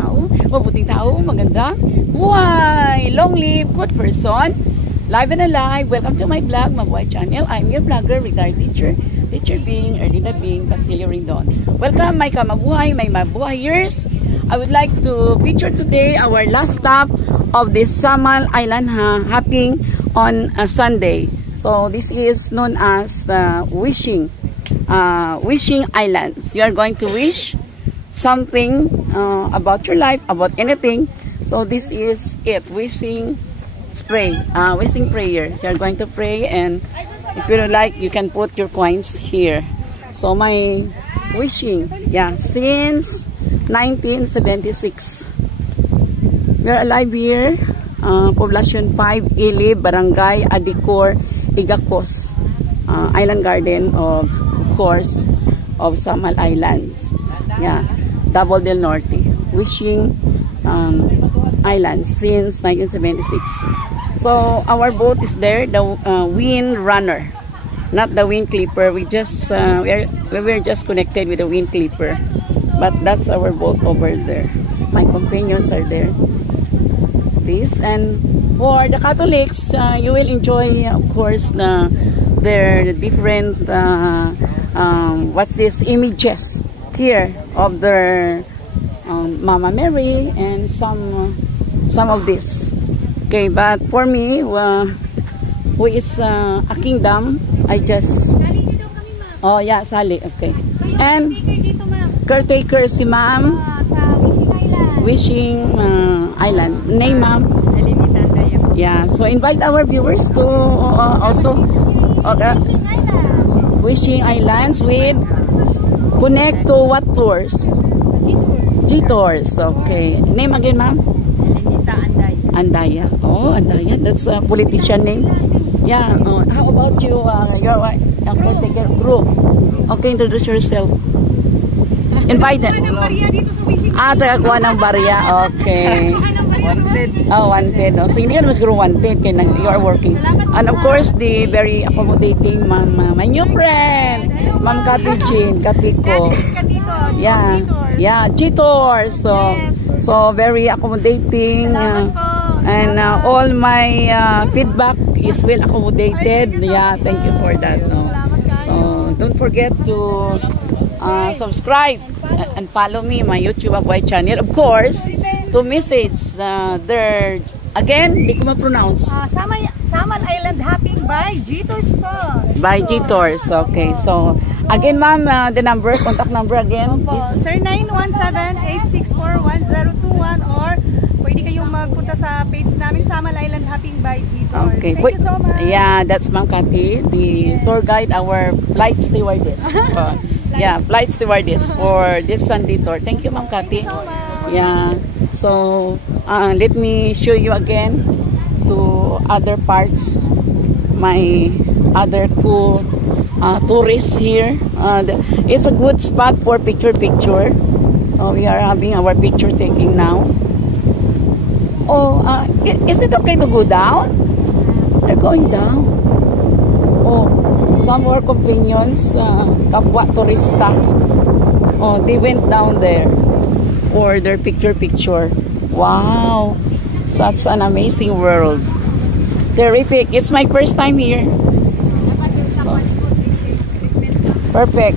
tao, mabuting tao, maganda, buhay, long live, good person, live and alive. Welcome to my vlog, Mabuhay Channel. I'm your vlogger, retired teacher, Teacher Bing, Erdina Bing, Basilio Rindon. Welcome, my kamabuhay, my mabuhayers. I would like to feature today our last stop of this Samal Island hopping on a Sunday. So this is known as wishing islands. You are going to wish something about your life, about anything. So this is it, wishing prayer. You are going to pray, and if you like, you can put your coins here. So my wishing, yeah, since 1976 we are alive here, Poblacion 5, Ilib, Barangay Adicor, Igacos, Island Garden of course of Samal Islands, yeah, Davao del Norte. Wishing island since 1976. So our boat is there, the Wind Runner, not the Wind Clipper. We just we're just connected with the Wind Clipper, but that's our boat over there. My companions are there. This, and for the Catholics, you will enjoy, of course, their different what's this, images here of their Mama Mary and some of this. Okay, but for me, who is a kingdom, I just oh yeah, Sally, okay, and caretaker si Ma'am Wishing Island. Name, Ma'am? Yeah, so invite our viewers to also Wishing Islands with connect to what tours? G-Tours. Okay. Name again, Ma'am? Andaya. Oh, Andaya. That's a politician name. Yeah. How about you? Your caretaker group. Okay, introduce yourself. Invite them. Tagakuha ng barya. Okay. Wanted. Oh, wanted. Oh. So, hindi ka naman siguro wanted. Kaya you are working. And of course, the very accommodating my new friend, Ma'am Kati Jean, Katiko. Yeah. Yeah, G-Tours. So very accommodating. And all my feedback is well accommodated. Yeah, thank you for that. No? So don't forget to subscribe and follow me, my YouTube Mabuhay Channel. Of course, to message their, again, hindi ko ma-pronounce. Samal Island hopping by G-Tours po. By G-Tours, okay. So, again, ma'am, the number, contact number again. Sir, 917-864-1021, or pwede kayong magpunta sa page namin, Samal Island hopping by G-Tours. Okay. Thank you so much. Yeah, that's Ma'am Kati, the tour guide, our flight stewardess. Yeah, flight stewardess for this Sunday tour. Thank you, Ma'am Kati. Thank you so much. Yeah, so let me show you again to other parts, my other cool tourists here. It's a good spot for picture. We are having our picture taking now. Oh, is it okay to go down? They're going down. Oh, some of our companions, kapwa turista, oh, they went down there for their picture. Wow, such an amazing world. Terrific. It's my first time here. Perfect.